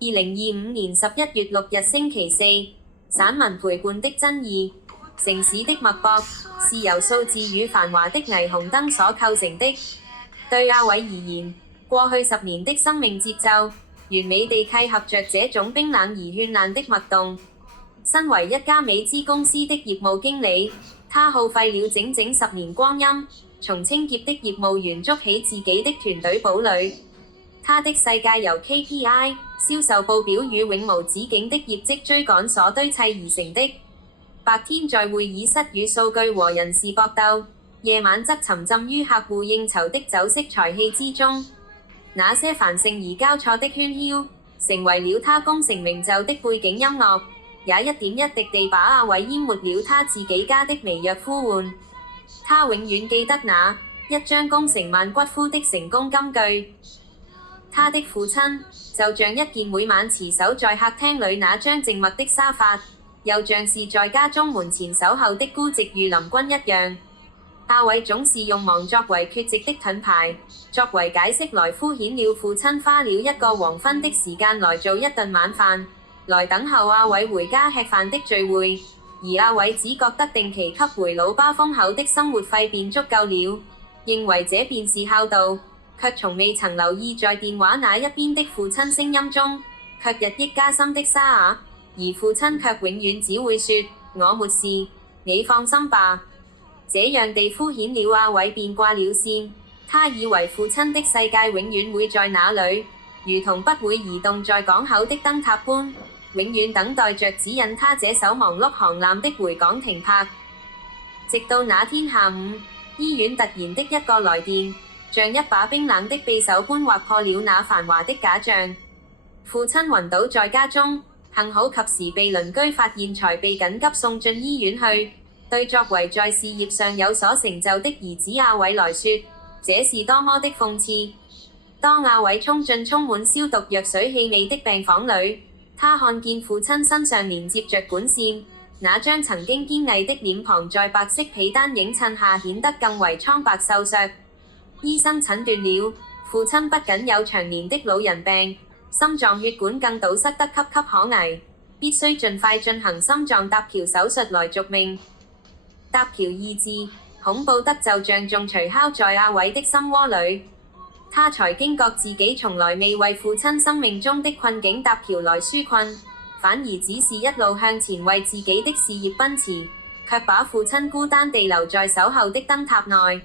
2025年11月6日星期四，散文陪伴的真義。城市的脈搏是由數字與繁華的霓虹燈所構成的。對阿偉而言，過去10年的生命節奏，完美地契合着這種冰冷而絢爛的脈動。身為一家美資公司的業務經理，他耗費了整整10年光陰，從清潔的業務員捉起自己的團隊堡壘。他的世界由 KPI、銷售報表與永無止境的業績追趕所堆砌而成的。白天在會議室與數據和人事搏鬥，夜晚則沉浸於客戶應酬的酒色財氣之中。那些繁盛而交錯的喧囂，成為了他功成名就的背景音樂，也一點一滴地把阿偉淹沒了他自己家的微弱呼喚。他永遠記得那一張功成萬骨枯的成功金句。他的父親就像一件每晚持守在客廳裡那張靜默的沙發，又像是在家中門前守候的孤寂御林軍一樣。阿偉總是用忙作為缺席的盾牌，作為解釋來敷衍了父親花了一個黃昏的時間來做一頓晚飯，來等候阿偉回家吃飯的聚會。而阿偉只覺得定期給回老爸豐厚的生活費便足夠了，認為這便是孝道，卻從未曾留意在電話那一邊的父親聲音中，卻日益加深的沙啞，而父親卻永遠只會說我沒事，你放心吧。這樣地敷衍了阿偉便掛了線。他以為父親的世界永遠會在那裡，如同不會移動在港口的燈塔般，永遠等待着指引他這艘忙碌航艦的回港停泊。直到那天下午，醫院突然的一個來電，像一把冰冷的匕首般劃破了那繁華的假象。父親暈倒在家中，幸好及時被鄰居發現，才被緊急送進醫院去。對作為在事業上有所成就的兒子阿偉來說，這是多麼的諷刺。當阿偉衝進充滿消毒藥水氣味的病房裡，他看見父親身上連接着管線，那張曾經堅毅的臉龐在白色被單映襯下顯得更為蒼白瘦削。醫生診斷了，父親不僅有長年的老人病，心臟血管更堵塞得岌岌可危，必須盡快進行心臟搭橋手術來續命。搭橋二字，恐怖得就像重錘敲在阿偉的心窩裡，他才驚覺自己從來未為父親生命中的困境搭橋來紓困，反而只是一路向前為自己的事業奔馳，卻把父親孤單地留在守候的燈塔內。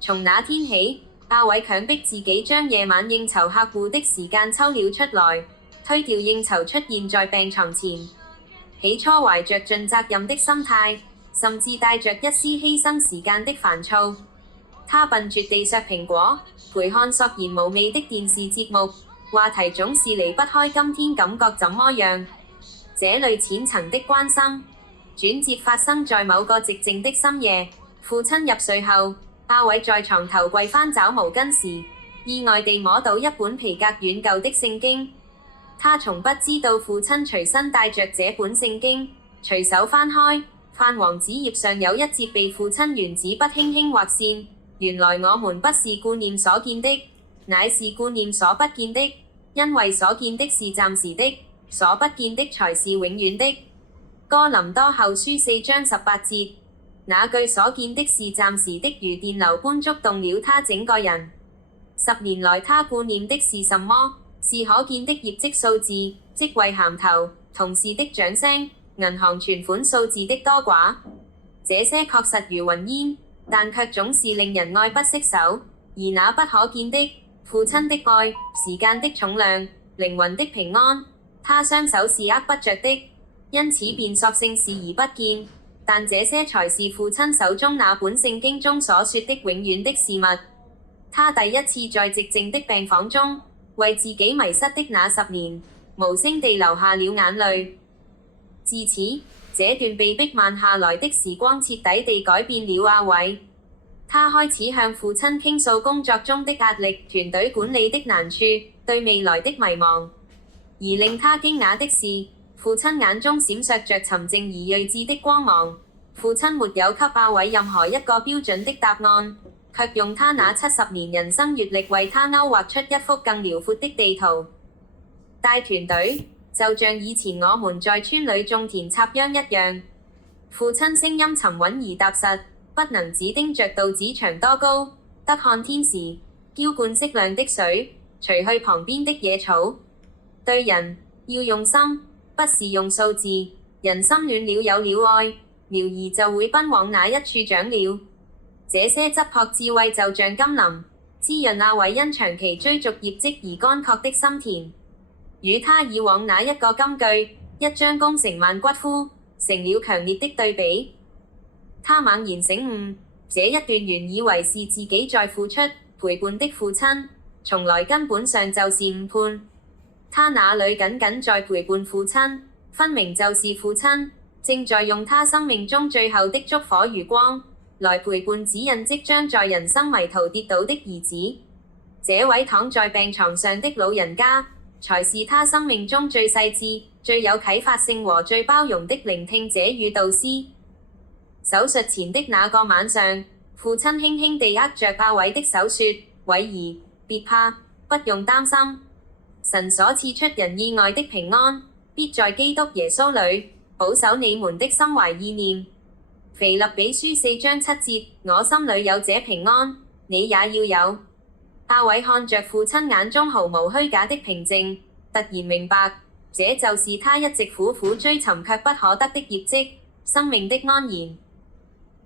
從那天起，阿偉強迫自己將夜晚應酬客戶的時間抽了出來，推掉應酬出現在病床前。起初懷着盡責任的心態，甚至帶着一絲犧牲時間的煩躁，他笨拙地削蘋果，陪看索然無味的電視節目，話題總是離不開今天感覺怎麼樣。這類淺層的關心，轉折發生在某個寂靜的深夜。父親入睡後，阿偉在床頭櫃翻找毛巾時，意外地摸到一本皮革軟舊的聖經。他從不知道父親隨身帶着這本聖經，隨手翻開，泛黃紙頁上有一節被父親原子筆輕輕劃線。原來我們不是顧念所見的，乃是顧念所不見的，因為所見的是暫時的，所不見的才是永遠的。哥林多後書4章18節，那句所見的是暫時的如電流般觸動了他整個人。10年來他顧念的是什麼？是可見的業績數字、職位銜頭、同事的掌聲、銀行存款數字的多寡。這些確實如雲煙，但卻總是令人愛不釋手。而那不可見的，父親的愛、時間的重量、靈魂的平安，他雙手是握不着的，因此便索性視而不見。但這些才是父親手中那本聖經中所說的永遠的事物。他第一次在寂靜的病房中，為自己迷失的那10年，無聲地流下了眼淚。自此，這段被迫慢下來的時光徹底地改變了阿偉。他開始向父親傾訴工作中的壓力、團隊管理的難處、對未來的迷茫。而令他驚訝的是，父親眼中閃爍着沉靜而睿智的光芒。父親沒有給阿偉任何一個標準的答案，卻用他那70年人生閱歷為他勾畫出一幅更遼闊的地圖。帶團隊，就像以前我們在村裏種田插秧一樣。父親聲音沉穩而踏實，不能只盯着稻子長多高，得看天時，澆灌適量的水，除去旁邊的野草。對人要用心，不是用數字。人心暖了有了愛，苗兒就會奔往那一處長了。這些質樸智慧就像甘霖，滋潤阿偉因長期追逐業績而乾涸的心田。與他以往那一個金句一將功成萬骨枯成了強烈的對比。他猛然醒悟，這一段原以為是自己在付出陪伴的父親，從來根本上就是誤判。他那裡僅僅在陪伴父親，分明就是父親正在用他生命中最後的燭火餘光來陪伴指引即將在人生迷途跌倒的兒子。這位躺在病床上的老人家，才是他生命中最細緻、最有啟發性和最包容的聆聽者與導師。手術前的那個晚上，父親輕輕地握着阿偉的手說：偉兒，別怕，不用擔心。神所賜出人意外的平安，必在基督耶穌裡保守你們的心懷意念。腓立比書4章7節，我心裡有這平安，你也要有。阿偉看着父親眼中毫無虛假的平靜，突然明白，這就是他一直苦苦追尋卻不可得的業績，生命的安然。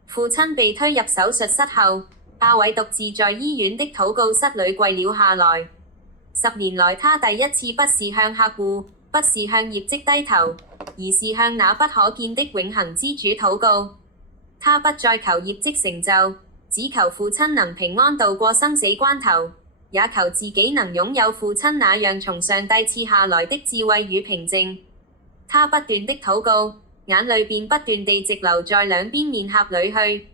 父親被推入手術室後，阿偉獨自在醫院的禱告室裡跪了下來。10年來，他第一次不是向客戶，不是向業績低頭，而是向那不可見的永恆之主禱告。他不再求業績成就，只求父親能平安度過生死關頭，也求自己能擁有父親那樣從上帝賜下來的智慧與平靜。他不斷的禱告，眼淚便不斷地直流在兩邊面頰裡去。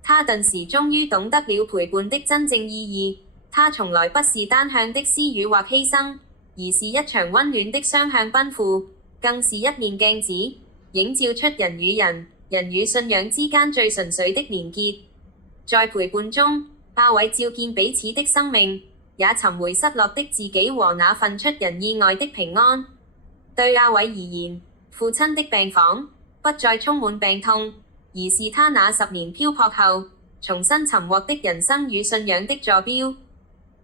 他頓時終於懂得了陪伴的真正意義。他從來不是單向的施予或犧牲，而是一場溫暖的雙向奔赴，更是一面鏡子，映照出人與人、人與信仰之間最純粹的連結。在陪伴中，阿偉照見彼此的生命，也尋回失落的自己和那份出人意外的平安。對阿偉而言，父親的病房不再充滿病痛，而是他那10年漂泊後重新尋獲的人生與信仰的座標。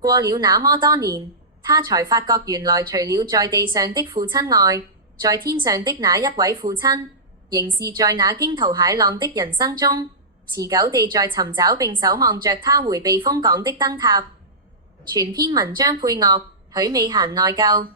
過了那麼多年，他才發覺原來除了在地上的父親外，在天上的那一位父親，仍是在那驚濤駭浪的人生中，持久地在尋找並守望着他迴避風港的燈塔。全篇文章配樂許美嫻內疚。